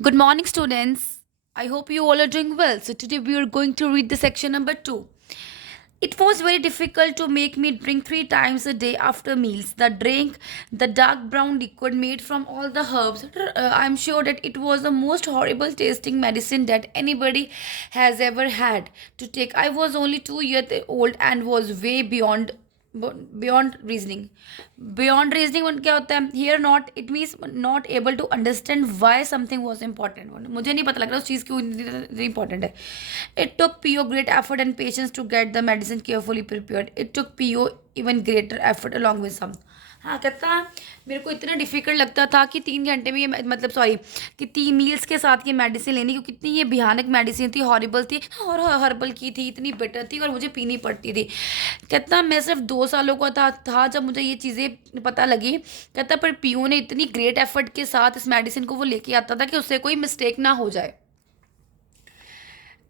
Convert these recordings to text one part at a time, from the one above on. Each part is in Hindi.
Good morning, students. I hope you all are doing well. So, today we are going to read the section number 2. It was very difficult to make me drink 3 times a day after meals. The drink, the dark brown liquid made from all the herbs. I'm sure that it was the most horrible tasting medicine that anybody has ever had to take. I was only 2 years old and was way beyond reasoning. Beyond reasoning मतलब क्या होता है here? Not, it means not able to understand why something was important. मुझे नहीं पता लग रहा उस चीज़ क्यों important है. It took P.O. great effort and patience to get the medicine carefully prepared. It took P.O. even greater effort along with some. हाँ, कहता मेरे को इतना डिफिकल्ट लगता था कि 3 घंटे में ये मतलब सॉरी कि 3 मील्स के साथ ये मेडिसिन लेनी, क्योंकि इतनी ये भयानक मेडिसिन थी, हॉरिबल थी और हर्बल की थी, इतनी बेटर थी और मुझे पीनी पड़ती थी. कहता मैं सिर्फ 2 सालों का था जब मुझे ये चीज़ें पता लगी. कहता पर पीओ ने इतनी ग्रेट एफर्ट के साथ इस मेडिसिन को वो लेके आता था कि उससे कोई मिस्टेक ना हो जाए.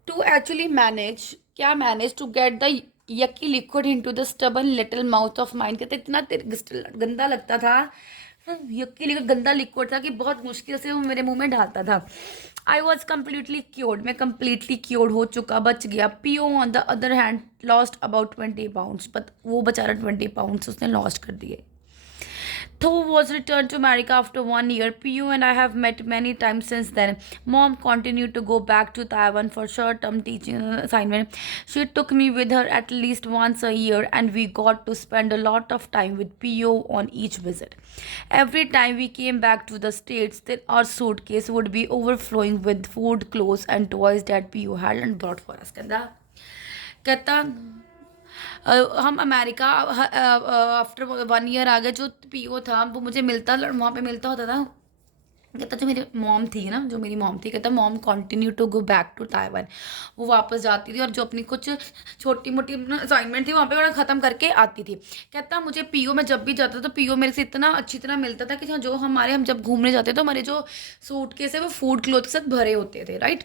To actually manage to get the yucky liquid into the stubborn little mouth of mind. कहते इतना गंदा लगता था, यक्की लिक्विड गंदा लिक्विड था कि बहुत मुश्किल से वो मेरे मुंह में डालता था. आई वॉज कम्प्लीटली क्योर्ड, मैं कम्प्लीटली क्योर्ड हो चुका, बच गया. PO on the other hand lost about 20 pounds, but वो बेचारा 20 पाउंड्स उसने लॉस्ट कर दिए. Tho was returned to America after 1 year. Pu and I have met many times since then. Mom continued to go back to Taiwan for short-term teaching assignment. She took me with her at least once a year, and we got to spend a lot of time with Pu on each visit. Every time we came back to the States, then our suitcase would be overflowing with food, clothes, and toys that Pu had and brought for us. कहता हम अमेरिका आफ्टर 1 ईयर आ गए. जो पीओ था वो मुझे मिलता, वहाँ पे मिलता होता था. कहता जो मेरी मॉम थी ना, जो मेरी मॉम थी, कहता mom continue to go back to Taiwan. वो वापस जाती थी और जो अपनी कुछ छोटी मोटी असाइनमेंट थी वहाँ पे ख़त्म करके आती थी. कहता मुझे पीओ में जब भी जाता था तो पीओ मेरे से इतना अच्छी तरह मिलता था कि जो हम जब घूमने जाते तो हमारे जो सूटकेस है वो फूड क्लोथ के साथ भरे होते थे. Right.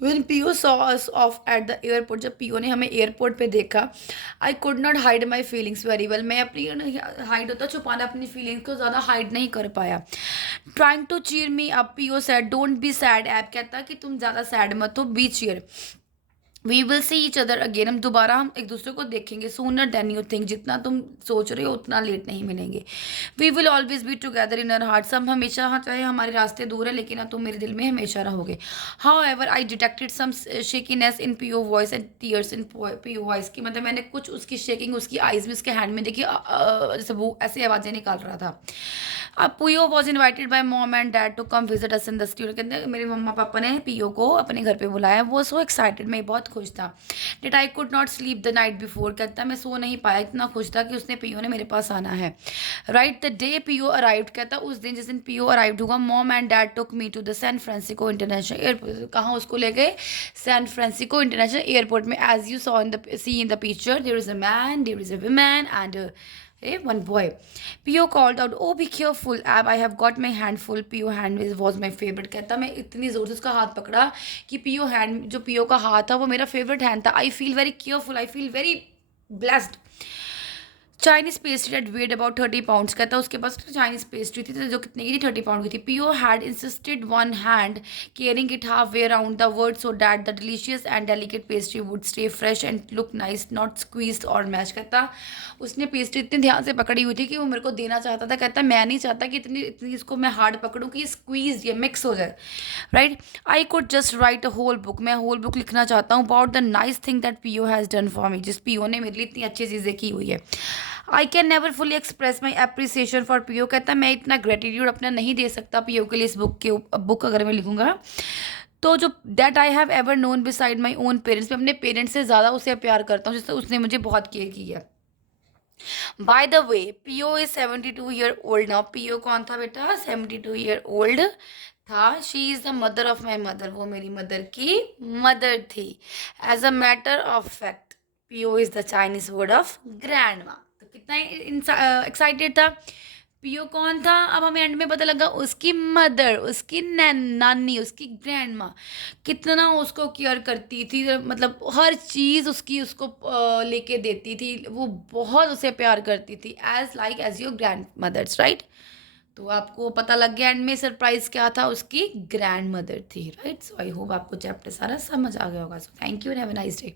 When Pio saw us off at the airport, जब पियो ने हमें एयरपोर्ट पे देखा, आई could not hide my feelings very well. मैं अपनी हाइड होता छुपाना अपनी फीलिंग्स को ज़्यादा हाइड नहीं कर पाया. Trying to cheer me up, पियो सैड डोंट बी सैड. ऐप कहता कि तुम ज़्यादा सैड मत हो, be cheer. We will see each other again, हम दोबारा हम एक दूसरे को देखेंगे. सूनर देन यू थिंक, जितना तुम सोच रहे हो उतना लेट नहीं मिलेंगे. We will always be together in our hearts, हम हमेशा, हाँ चाहे हमारे रास्ते दूर है लेकिन तुम मेरे दिल में हमेशा रहोगे. However I detected some shakiness in Pio voice and tears in Pio voice की, मतलब मैंने कुछ उसकी शेकिंग उसकी आइज में, उसके हैंड में देखी, जैसे वो ऐसी आवाज़ें निकाल रहा था. अब Pio was invited by mom and dad to come visit us in the studio. कहते मेरे मम्मा पापा ने पीओ को अपने घर पे बुलाया. वो सो एक्साइटेड, मैं बहुत खुश था. That I could not sleep the night before. कहता मैं सो नहीं पाया, इतना खुश था कि उसने पीओ ने मेरे पास आना है. Right the day Pio arrived, कहता उस दिन जिस दिन पीओ अराइव्ड होगा, mom and dad took me to the San Francisco international airport. कहाँ उसको ले गए? सैन फ्रांसिस्को इंटरनेशनल एयरपोर्ट में. As you saw in the see in the picture, there is a man, there is a woman and one boy. Pio called out, "Oh, be careful, Ab! I have got my hand full." Pio hand was my favorite. कहता मैं इतनी ज़ोर से उसका हाथ पकड़ा कि पियो हैंड, जो पियो का हाथ था वो मेरा फेवरेट हैंड था. I feel very careful, I feel very blessed. Chinese pastry at weight about 30 pounds. कहता उसके पास चाइनीज पेस्ट्री थी जो कितने की थी? 30 पाउंड की थी. PO had insisted one hand caring it half way around the word so that the delicious and delicate pastry would stay fresh and look nice, not squeezed और मैश. कहता उसने पेस्ट्री इतने ध्यान से पकड़ी हुई थी कि वो मेरे को देना चाहता था. कहता मैं नहीं चाहता कि इतनी इतनी इसको मैं हार्ड पकड़ूँ कि स्क्वीज या मिक्स हो जाए. Right. I could just write a whole book, मैं होल बुक लिखना चाहता हूँ about the nice thing that Pio has done for me, जिस पीओ ने मेरे लिए इतनी अच्छी चीज़ें की हुई है. I can never fully express my appreciation for PO. कहता मैं इतना ग्रेटिट्यूड अपना नहीं दे सकता पीओ के लिए. इस बुक अगर मैं लिखूंगा तो जो that I have ever known beside my own parents, मैं अपने पेरेंट्स से ज़्यादा उसे प्यार करता हूँ जिससे उसने मुझे बहुत केयर की है. By the way Pio is 72 year old now. Pio कौन था बेटा? 72 ईयर ओल्ड था. She is the mother of my mother, वो मेरी मदर की मदर थी. As a matter of fact Pio is the Chinese word of grand माँ. तो कितना एक्साइटेड था. पीओ कौन था? अब हमें एंड में पता लगा उसकी मदर, उसकी नानी, उसकी ग्रैंड माँ. कितना उसको केयर करती थी, मतलब हर चीज़ उसकी उसको लेके देती थी. वो बहुत उसे प्यार करती थी, as like as your grandmothers. Right. तो आपको पता लग गया एंड में सरप्राइज़ क्या था, उसकी ग्रैंडमदर थी, राइट? सो आई होप आपको चैप्टर सारा समझ आ गया होगा। So thank you and have a nice day.